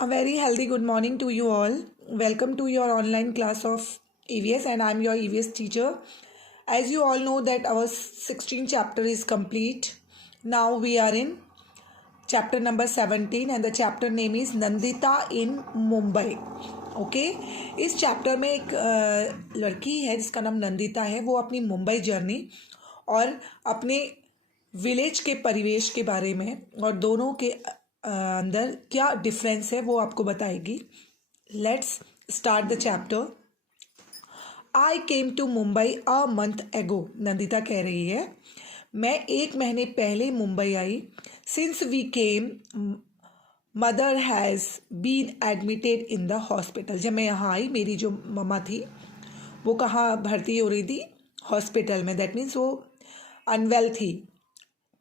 A very healthy good morning to you all. Welcome to your online class of EVS and I am your EVS teacher. As you all know that our 16th chapter is complete. Now we are in chapter number 17 and the chapter name is Nandita in Mumbai. Okay इस chapter में एक लड़की है जिसका नाम नंदिता है. वो अपनी मुंबई जर्नी और अपने विलेज के परिवेश के बारे में और दोनों के अंदर क्या डिफरेंस है वो आपको बताएगी. Let's start the chapter. I came to Mumbai a month ago. Nandita कह रही है मैं 1 महीने पहले मुंबई आई. Since we came mother has been admitted in the hospital. जब मैं यहाँ आई मेरी जो मम्मा थी वो कहाँ भर्ती हो रही थी? हॉस्पिटल में. दैट मीन्स वो अनवेल थी,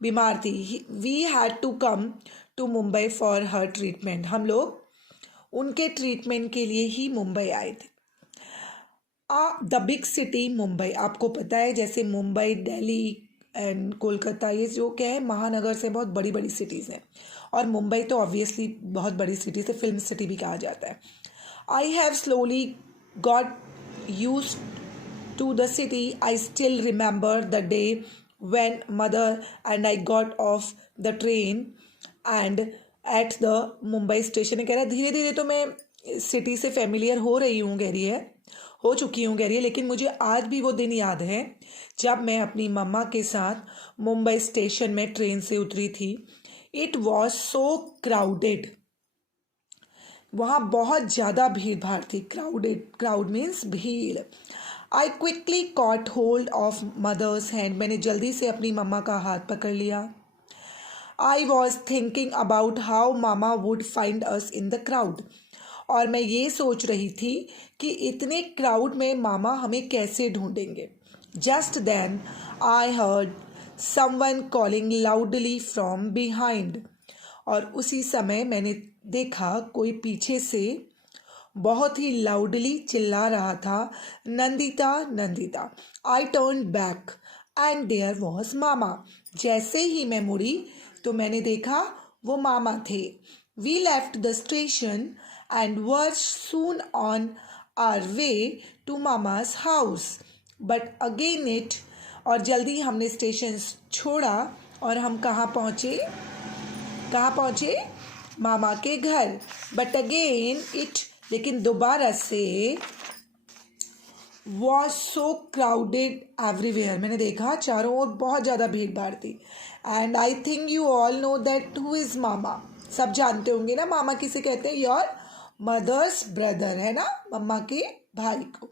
बीमार थी. We had to come to Mumbai for her treatment. हम लोग उनके ट्रीटमेंट के लिए ही मुंबई आए थे. The big city Mumbai. आपको पता है जैसे मुंबई, दिल्ली एंड कोलकाता ये जो क्या है महानगर से बहुत बड़ी बड़ी सिटीज़ हैं और मुंबई तो ऑब्वियसली बहुत बड़ी सिटी से फिल्म सिटी भी कहा जाता है. I have slowly got use to the city. I still remember the day when mother and I got off the train and at the Mumbai station. कह रहा है धीरे धीरे तो मैं सिटी से फेमिलियर हो रही हूँ, कह रही है, हो चुकी हूँ, कह रही है, लेकिन मुझे आज भी वो दिन याद है जब मैं अपनी मम्मा के साथ मुंबई स्टेशन में ट्रेन से उतरी थी. It was so crowded. वहाँ बहुत ज़्यादा भीड़ भाड़ थी. क्राउड मीन्स भीड़. I quickly caught hold of mother's hand. मैंने जल्दी से अपनी मम्मा का हाथ पकड़ लिया. I was thinking about how मामा would find us in the crowd. और मैं ये सोच रही थी कि इतने क्राउड में मामा हमें कैसे ढूंढेंगे. Just then I heard someone calling loudly from behind. और उसी समय मैंने देखा कोई पीछे से बहुत ही लाउडली चिल्ला रहा था, Nandita Nandita. I turn back and there was mama. जैसे ही मैं मुड़ी तो मैंने देखा वो मामा थे. We left the station and were soon on our way to मामाज हाउस बट अगेन इट. और जल्दी हमने स्टेशन छोड़ा और हम कहाँ पहुँचे? मामा के घर. बट अगेन इट, लेकिन दोबारा से वॉज सो क्राउडेड एवरीवेयर. मैंने देखा चारों ओर बहुत ज़्यादा भीड़ भाड़ थी. And I think you all know that who is mama. सब जानते होंगे ना मामा किसे कहते हैं? योर मदर्स ब्रदर, है ना, मम्मा के भाई को.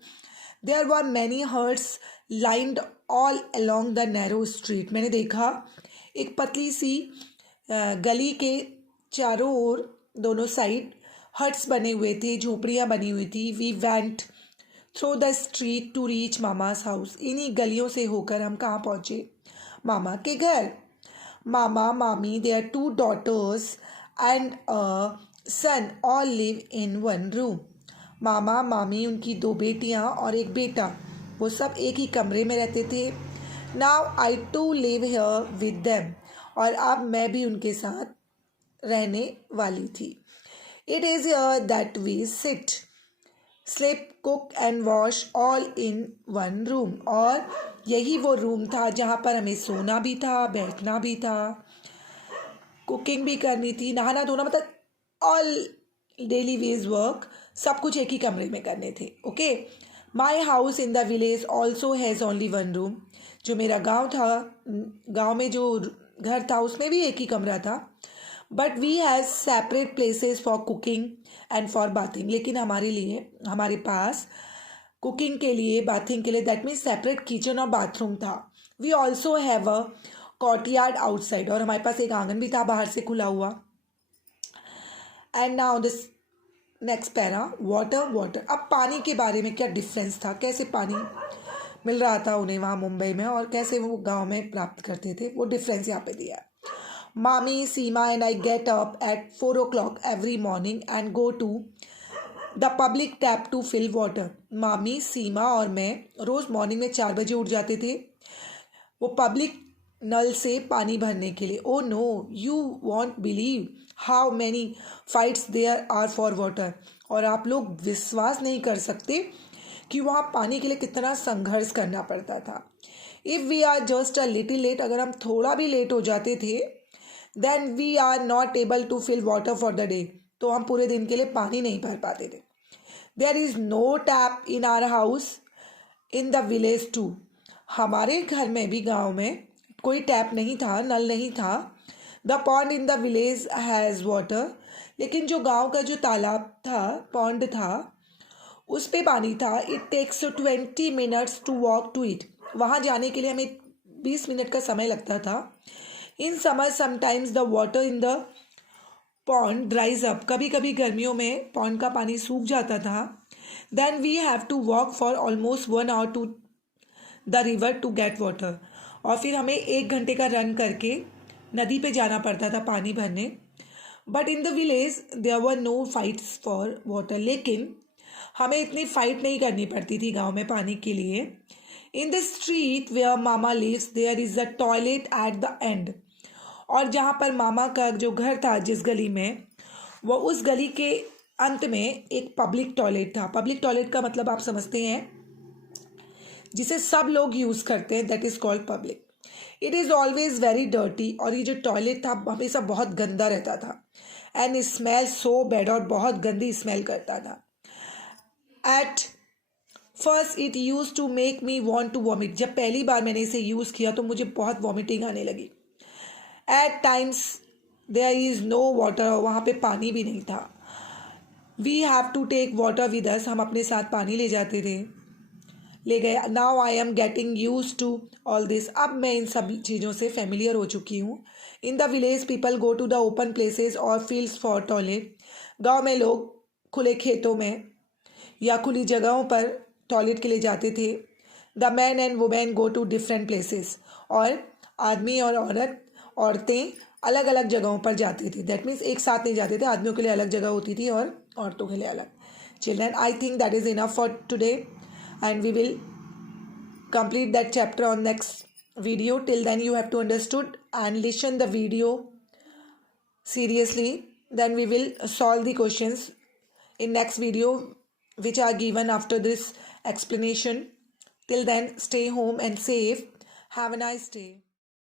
There were many huts lined all along the narrow street. मैंने देखा एक पतली सी गली के चारों ओर दोनों साइड हट्स बने हुए थे, झोपड़ियाँ बनी हुई थी. We went through the street to reach मामाज हाउस. इन्हीं गलियों से होकर हम कहाँ पहुँचे? मामा के घर. मामा, मामी, there 2 daughters and a son all live in 1 room. मामा, मामी, उनकी 2 बेटियाँ और एक बेटा, वो सब एक ही कमरे में रहते थे. Now I too live here with them. और अब मैं भी उनके साथ रहने वाली थी. It is here that we sit, sleep, cook and wash all in 1 room. और यही वो रूम था जहाँ पर हमें सोना भी था, बैठना भी था, कुकिंग भी करनी थी, नहाना धोना, मतलब ऑल डेली वेज वर्क सब कुछ एक ही कमरे में करने थे. Okay. My house in the village also has only 1 room. जो मेरा गाँव था, गाँव में जो घर था उसमें भी एक ही कमरा था. But we have separate places for cooking and for bathing. लेकिन हमारे पास कुकिंग के लिए, बाथिंग के लिए, दैट मीन्स सेपरेट किचन और बाथरूम था. We also have a courtyard outside. और हमारे पास एक आंगन भी था बाहर से खुला हुआ. And now this next para, water. अब पानी के बारे में क्या डिफरेंस था, कैसे पानी मिल रहा था उन्हें वहाँ मुंबई में और कैसे वो गाँव में प्राप्त करते थे, वो डिफरेंस यहाँ पे दिया है. Mommy, Seema and I get up at 4 o'clock every morning and go to the public tap to fill water. मामी, सीमा और मैं रोज़ मॉर्निंग में 4 बजे उठ जाते थे. वो पब्लिक नल से पानी भरने के लिए। Oh no, you won't believe how many fights there are for water. और आप लोग विश्वास नहीं कर सकते कि वहाँ पानी के लिए कितना संघर्ष करना पड़ता था। If we are just a little late, अगर हम थोड़ा भी लेट हो जाते थे, then we are not able to fill water for the day, तो हम पूरे दिन के लिए पानी नहीं भर पाते थे। There is no tap in our house in the village too, हमारे घर में भी, गांव में कोई टैप नहीं था, नल नहीं था। The pond in the village has water, लेकिन जो गांव का जो तालाब था, पॉन्ड था, उस पे पानी था। It takes 20 minutes to walk to it, वहाँ जाने के लिए हमें 20 मिनट का समय लगता था। In summer sometimes the water in the pond ड्राइज up, कभी कभी गर्मियों में पॉन्ड का पानी सूख जाता था। Then we have to walk for almost 1 hour to the river to get water, और फिर हमें 1 घंटे का रन करके नदी पे जाना पड़ता था पानी भरने। But in the village there were no fights for water, लेकिन हमें इतनी फाइट नहीं करनी पड़ती थी गांव में पानी के लिए। इन द स्ट्रीट वेयर मामा lives there is a toilet at the end, और जहाँ पर मामा का जो घर था, जिस गली में, वो उस गली के अंत में एक पब्लिक टॉयलेट था। पब्लिक टॉयलेट का मतलब आप समझते हैं, जिसे सब लोग यूज़ करते हैं, that is called public. It is always very dirty, और ये जो टॉयलेट था हमेशा बहुत गंदा रहता था। एंड स्मेल सो बैड, और बहुत गंदी स्मेल करता था। At first it use to make me want to vomit, जब पहली बार मैंने इसे यूज़ किया तो मुझे बहुत वॉमिटिंग आने लगी। At times there is no water, वहाँ पे पानी भी नहीं था। We have to take water with us, हम अपने साथ पानी ले जाते थे, ले गए। Now I am getting use to all this, अब मैं इन सब चीज़ों से फेमिलियर हो चुकी हूँ। In the village people go to the open places और फील्ड्स फॉर टॉयलेट, गाँव में लोग खुले खेतों में या खुली जगहों पर टॉयलेट के लिए जाते थे। The man and women go to different places, और आदमी और औरतें अलग अलग जगहों पर जाती थी। दैट मीन्स एक साथ नहीं जाते थे, आदमियों के लिए अलग जगह होती थी और औरतों के लिए अलग। Children, I think that is enough for today, and we will complete that chapter on next video. Till then you have to understood and listen the video seriously, then we will solve the questions in next video which are given after this explanation. Till then, stay home and safe. Have a nice day.